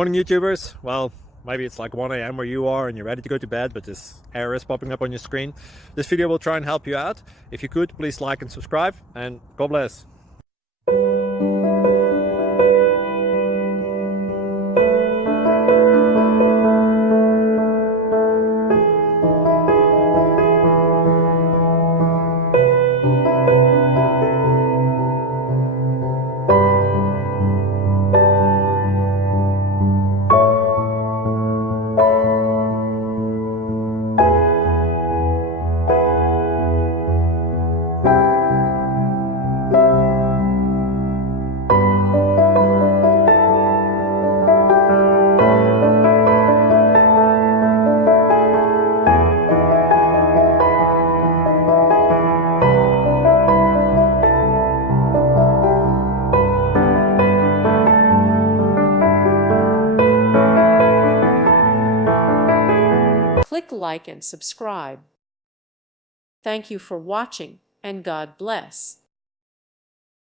Morning YouTubers. Well, maybe it's like 1 a.m. where you are and you're ready to go to bed, but this error is popping up on your screen. This video will try and help you out. If you could, please like and subscribe, and God bless. Click like and subscribe. Thank you for watching, and God bless.